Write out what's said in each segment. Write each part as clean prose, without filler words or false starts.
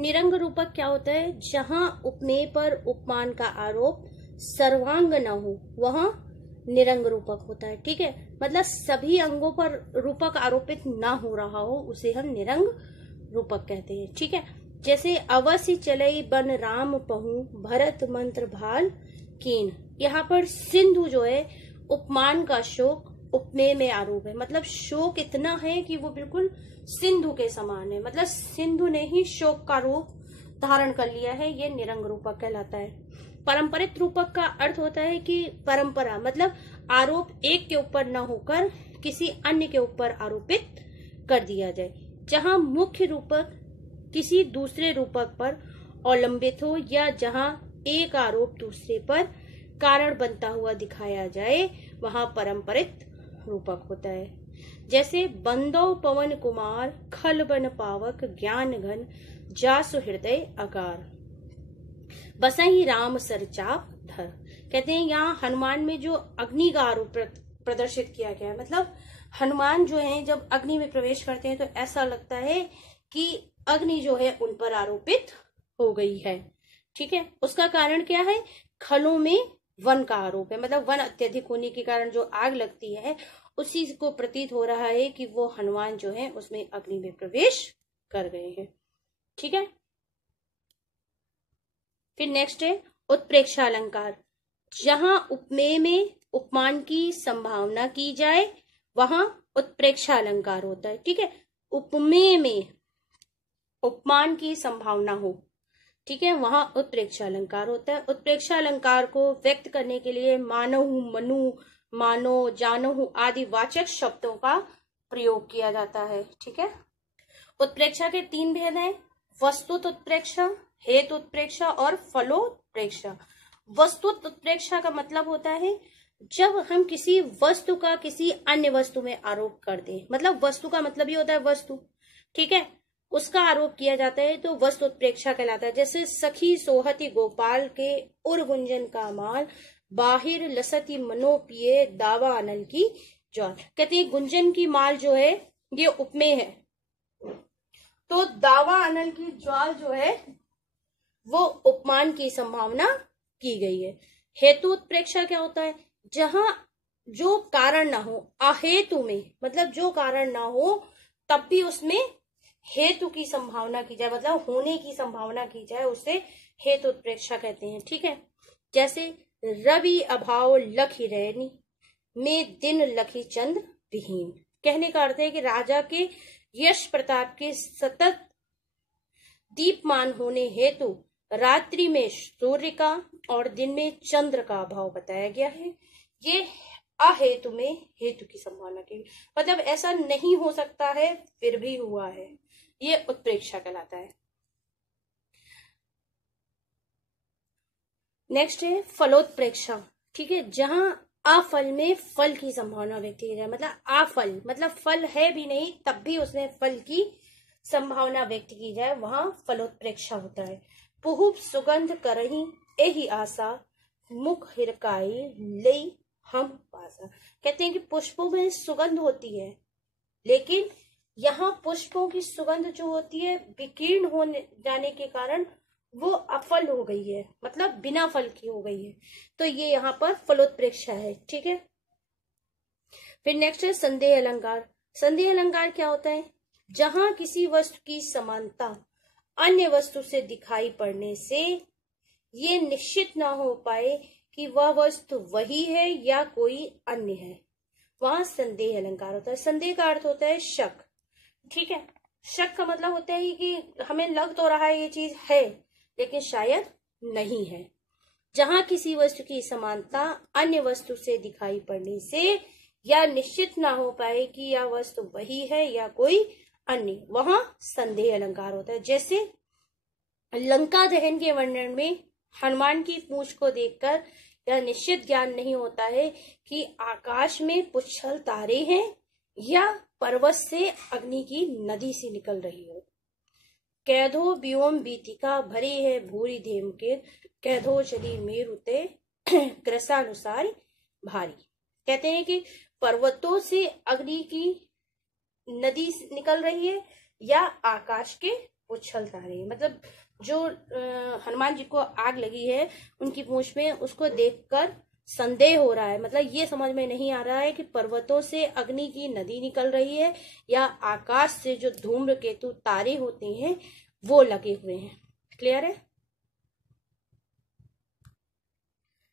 निरंग रूपक क्या होता है? जहां उपमेय पर उपमान का आरोप सर्वांग न हो वह निरंग रूपक होता है। ठीक है, मतलब सभी अंगों पर रूपक आरोपित ना हो रहा हो उसे हम निरंग रूपक कहते हैं। ठीक है, जैसे अवश्य चलई बन राम पहु भरत मंत्र भाल कीन। यहाँ पर सिंधु जो है उपमान का शोक उपमेय में आरोप है, मतलब शोक इतना है कि वो बिल्कुल सिंधु के समान है, मतलब सिंधु ने ही शोक का रूप धारण कर लिया है, ये निरंग रूपक कहलाता है। पारंपरिक रूपक का अर्थ होता है कि परंपरा, मतलब आरोप एक के ऊपर न होकर किसी अन्य के ऊपर आरोपित कर दिया जाए। जहां मुख्य रूपक किसी दूसरे रूपक पर अवलंबित हो या जहां एक आरोप दूसरे पर कारण बनता हुआ दिखाया जाए वहां पारंपरिक रूपक होता है। जैसे बंदो पवन कुमार खल बन पावक ज्ञान घन जासु हृदय अगार बसही राम सरचाप धर। कहते हैं यहाँ हनुमान में जो अग्नि का आरोप प्रदर्शित किया गया है, मतलब हनुमान जो है जब अग्नि में प्रवेश करते हैं तो ऐसा लगता है कि अग्नि जो है उन पर आरोपित हो गई है। ठीक है, उसका कारण क्या है? खलों में वन का आरोप है, मतलब वन अत्यधिक होने के कारण जो आग लगती है उसी को प्रतीत हो रहा है कि वो हनुमान जो है उसमें अग्नि में प्रवेश कर गए हैं। ठीक है, फिर नेक्स्ट है उत्प्रेक्षा अलंकार। जहां उपमेय में उपमान की संभावना की जाए वहां उत्प्रेक्षा अलंकार होता है। ठीक है, उपमेय में उपमान की संभावना हो, ठीक है, वहां उत्प्रेक्षा अलंकार होता है। उत्प्रेक्षा अलंकार को व्यक्त करने के लिए मानहु मनु मानो जानहु आदि वाचक शब्दों का प्रयोग किया जाता है। ठीक है, उत्प्रेक्षा के तीन भेद हैं, वस्तुत उत्प्रेक्षा, हेतु उत्प्रेक्षा और फलोत्प्रेक्षा। वस्तुत उत्प्रेक्षा का मतलब होता है जब हम किसी वस्तु का किसी अन्य वस्तु में आरोप कर दें, मतलब वस्तु का मतलब ही होता है वस्तु, ठीक है, उसका आरोप किया जाता है तो वस्तु उत्प्रेक्षा कहलाता है। जैसे सखी सोहती गोपाल के उर गुंजन का माल बाहिर लसती मनो पिए दावा अनल की ज्वाल। कहते हैं गुंजन की माल जो है ये उपमेय है, तो दावा अनल की ज्वाल जो है वो उपमान की संभावना की गई है। हेतु उत्प्रेक्षा क्या होता है? जहां जो कारण ना हो, अहेतु में, मतलब जो कारण ना हो तब भी उसमें हेतु की संभावना की जाए, मतलब होने की संभावना की जाए, उसे हेतु उत्प्रेक्षा कहते हैं। ठीक है, जैसे रवि अभाव लखी रैनी में दिन लखी चंद विहीन। कहने का अर्थ है कि राजा के यश प्रताप के सतत दीपमान होने हेतु रात्रि में सूर्य का और दिन में चंद्र का अभाव बताया गया है। ये अहेतु में हेतु की संभावना की, मतलब ऐसा नहीं हो सकता है फिर भी हुआ है, ये उत्प्रेक्षा कहलाता है। नेक्स्ट है फलोत्प्रेक्षा। ठीक है, जहां अफल में फल की संभावना व्यक्त की जाए, मतलब अफल मतलब फल है भी नहीं तब भी उसमें फल की संभावना व्यक्त की जाए, वहां फलोत्प्रेक्षा होता है। पुहुप सुगंध करही एही आशा मुख हिरकाई ले हम पासा। कहते हैं कि पुष्पों में सुगंध होती है, लेकिन यहाँ पुष्पों की सुगंध जो होती है विकीर्ण होने जाने के कारण वो अफल हो गई है, मतलब बिना फल की हो गई है, तो ये यहाँ पर फलोत्प्रेक्षा है। ठीक है, फिर नेक्स्ट है संदेह अलंकार। संदेह अलंकार क्या होता है? जहां किसी वस्तु की समानता अन्य वस्तु से दिखाई पड़ने से ये निश्चित ना हो पाए कि वह वस्तु वही है या कोई अन्य है, वहां संदेह अलंकार होता है। संदेह का अर्थ होता है शक। ठीक है, शक का मतलब होता है कि हमें लग तो रहा है ये चीज है लेकिन शायद नहीं है। जहां किसी वस्तु की समानता अन्य वस्तु से दिखाई पड़ने से या निश्चित ना हो पाए कि यह वस्तु वही है या कोई अन्य, वहां संदेह अलंकार होता है। जैसे लंका दहन के वर्णन में हनुमान की पूंछ को देखकर यह निश्चित ज्ञान नहीं होता है कि आकाश में पुच्छल तारे हैं या पर्वत से अग्नि की नदी से निकल रही हो। कैधो व्योम बीतिका भरे है भूरी धेम के कैधो चली मेरुते कृषानुसार भारी। कहते हैं कि पर्वतों से अग्नि की नदी निकल रही है या आकाश के उछलता रहे। मतलब जो हनुमान जी को आग लगी है उनकी पूंछ में, उसको देखकर संदेह हो रहा है। मतलब ये समझ में नहीं आ रहा है कि पर्वतों से अग्नि की नदी निकल रही है या आकाश से जो धूम्रकेतु तारे होते हैं वो लगे हुए हैं। क्लियर है?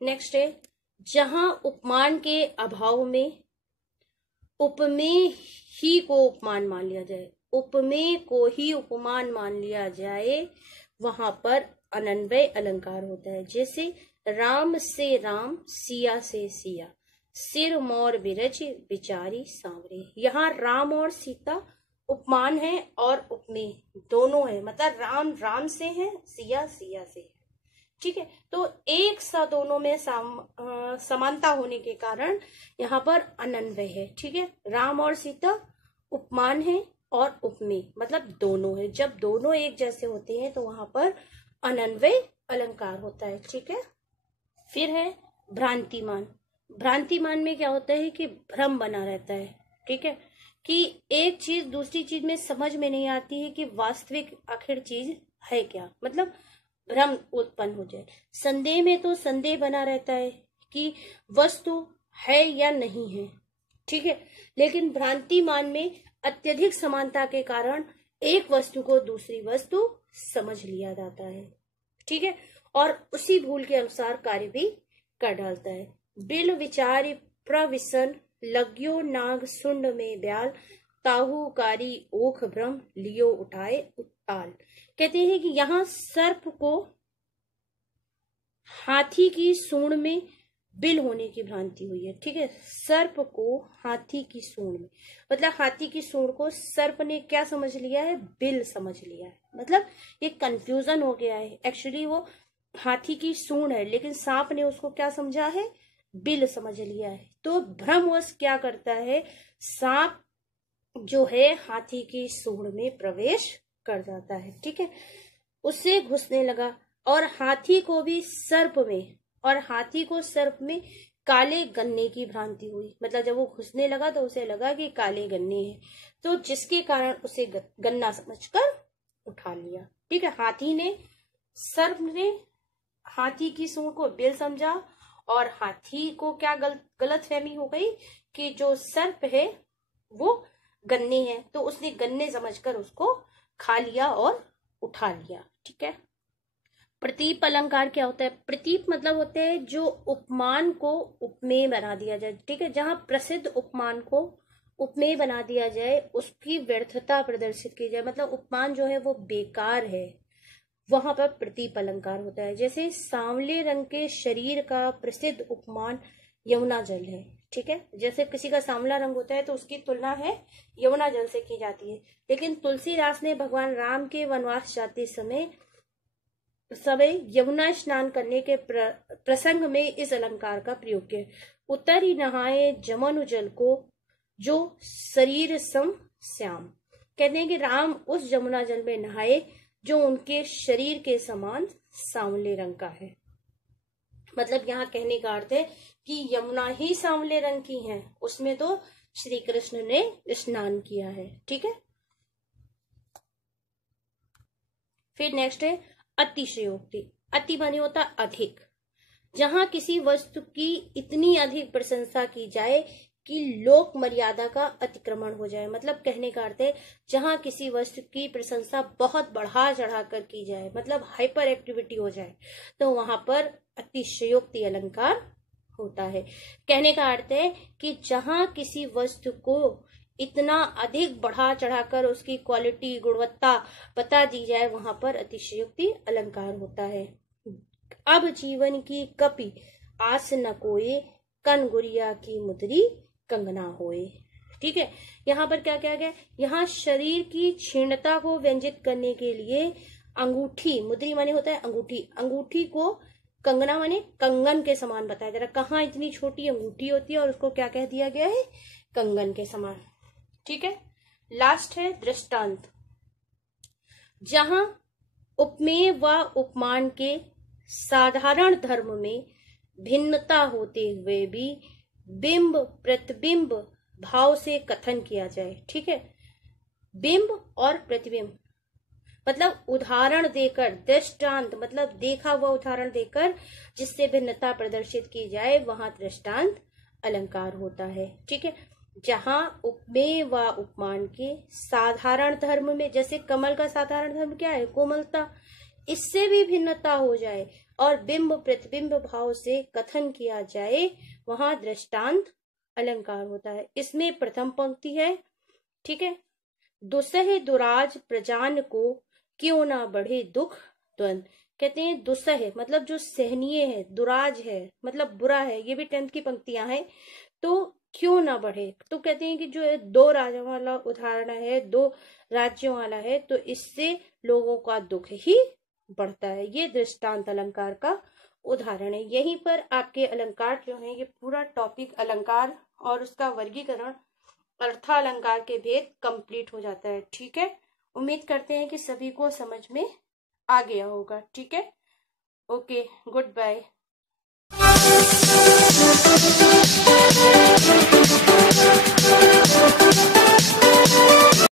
नेक्स्ट है, जहां उपमान के अभाव में उपमेय ही को उपमान मान लिया जाए, उपमेय को ही उपमान मान लिया जाए, वहां पर अनन्वय अलंकार होता है। जैसे राम से राम, सिया से सिया, सिर मोर बिरज बिचारी सांवरे। यहाँ राम और सीता उपमान है और उपमेय दोनों है। मतलब राम राम से है, सिया सिया से है। ठीक है, तो एक सा दोनों में समानता होने के कारण यहाँ पर अनन्वय है। ठीक है, राम और सीता उपमान है और उपमेय मतलब दोनों है। जब दोनों एक जैसे होते हैं तो वहां पर अनन्वय अलंकार होता है। ठीक है, फिर है भ्रांतिमान। भ्रांतिमान में क्या होता है कि भ्रम बना रहता है। ठीक है, कि एक चीज दूसरी चीज में समझ में नहीं आती है कि वास्तविक आखिर चीज है क्या। मतलब भ्रम उत्पन्न हो जाए। संदेह में तो संदेह बना रहता है कि वस्तु है या नहीं है। ठीक है, लेकिन भ्रांतिमान में अत्यधिक समानता के कारण एक वस्तु को दूसरी वस्तु समझ लिया जाता है। ठीक है, और उसी भूल के अनुसार कार्य भी कर डालता है। बिल विचार प्रविसन लग्यो नाग सुंड में ब्याल, ताहुकारी ओख भ्रम लियो उठाए उताल। कहते हैं कि यहाँ सर्प को हाथी की सूंड में बिल होने की भ्रांति हुई है। ठीक है, सर्प को हाथी की सूंड में, मतलब हाथी की सूंड को सर्प ने क्या समझ लिया है, बिल समझ लिया है। मतलब ये कंफ्यूजन हो गया है। एक्चुअली वो हाथी की सूंड है लेकिन सांप ने उसको क्या समझा है, बिल समझ लिया है। तो भ्रमवश क्या करता है, सांप जो है हाथी की सूंड में प्रवेश कर जाता है। ठीक है, उससे घुसने लगा और हाथी को भी सर्प में, और हाथी को सर्प में काले गन्ने की भ्रांति हुई। मतलब जब वो घुसने लगा तो उसे लगा कि काले गन्ने हैं, तो जिसके कारण उसे गन्ना समझकर उठा लिया। ठीक है, हाथी ने, सर्प ने हाथी की सूंड को बिल समझा और हाथी को क्या गलत फहमी हो गई कि जो सर्प है वो गन्ने हैं, तो उसने गन्ने समझकर उसको खा लिया और उठा लिया। ठीक है, प्रतीप अलंकार क्या होता है? प्रतीप मतलब होते हैं जो उपमान को उपमेय बना दिया जाए। ठीक है, जहां प्रसिद्ध उपमान को उपमेय बना दिया जाए, उसकी व्यर्थता प्रदर्शित की जाए, मतलब उपमान जो है वो बेकार है, वहां पर प्रतीप अलंकार होता है। जैसे सांवले रंग के शरीर का प्रसिद्ध उपमान यमुना जल है। ठीक है, जैसे किसी का सांवला रंग होता है तो उसकी तुलना है यमुना जल से की जाती है। लेकिन तुलसीदास ने भगवान राम के वनवास जाते समय यमुना स्नान करने के प्रसंग में इस अलंकार का प्रयोग किया। उतर ही नहाए जमनु जल को, जो शरीर सम श्याम। कहते हैं कि राम उस जमुना जल में नहाए जो उनके शरीर के समान सांवले रंग का है। मतलब यहाँ कहने का अर्थ है कि यमुना ही सांवले रंग की है, उसमें तो श्री कृष्ण ने स्नान किया है। ठीक है, फिर नेक्स्ट है अतिशयोक्ति। अति माने होता अधिक। जहां किसी वस्तु की इतनी अधिक प्रशंसा की जाए कि लोक मर्यादा का अतिक्रमण हो जाए। मतलब कहने का अर्थ है जहां किसी वस्तु की प्रशंसा बहुत बढ़ा चढ़ा कर की जाए, मतलब हाइपर एक्टिविटी हो जाए, तो वहां पर अतिशयोक्ति अलंकार होता है। कहने का अर्थ है कि जहां किसी वस्तु को इतना अधिक बढ़ा चढ़ाकर उसकी क्वालिटी, गुणवत्ता बता दी जाए, वहां पर अतिशयोक्ति अलंकार होता है। अब जीवन की कपि आस न कोए, कन गुरिया की मुद्री कंगना होए। ठीक है, यहाँ पर क्या किया गया, यहाँ शरीर की क्षीणता को व्यंजित करने के लिए अंगूठी, मुद्री माने होता है अंगूठी, अंगूठी को कंगना माने कंगन के समान बताया जा रहा है। कहाँ इतनी छोटी अंगूठी होती है और उसको क्या कह दिया गया है, कंगन के समान। ठीक है, लास्ट है दृष्टांत। जहां उपमेय व उपमान के साधारण धर्म में भिन्नता होते हुए भी बिंब प्रतिबिंब भाव से कथन किया जाए। ठीक है, बिंब और प्रतिबिंब मतलब उदाहरण देकर, दृष्टांत मतलब देखा हुआ उदाहरण देकर जिससे भिन्नता प्रदर्शित की जाए, वहां दृष्टांत अलंकार होता है। ठीक है, जहां उपमेय व उपमान के साधारण धर्म में, जैसे कमल का साधारण धर्म क्या है? कोमलता, इससे भी भिन्नता हो जाए और बिंब प्रतिबिंब भाव से कथन किया जाए, वहां दृष्टांत अलंकार होता है। इसमें प्रथम पंक्ति है, ठीक है, दुसह दुराज प्रजान को क्यों ना बढ़े दुख द्वंद। कहते हैं दुसह मतलब जो सहनीय है, दुराज है मतलब बुरा है, ये भी 10th की पंक्तियां हैं। तो क्यों ना बढ़े, तो कहते हैं कि जो है 2 राजाओं वाला उदाहरण है, 2 राज्यों वाला है, तो इससे लोगों का दुख ही बढ़ता है। ये दृष्टांत अलंकार का उदाहरण है। यहीं पर आपके अलंकार जो है, ये पूरा टॉपिक अलंकार और उसका वर्गीकरण, अर्थालंकार के भेद कंप्लीट हो जाता है। ठीक है, उम्मीद करते हैं कि सभी को समझ में आ गया होगा। ठीक है, ओके, गुड बाय।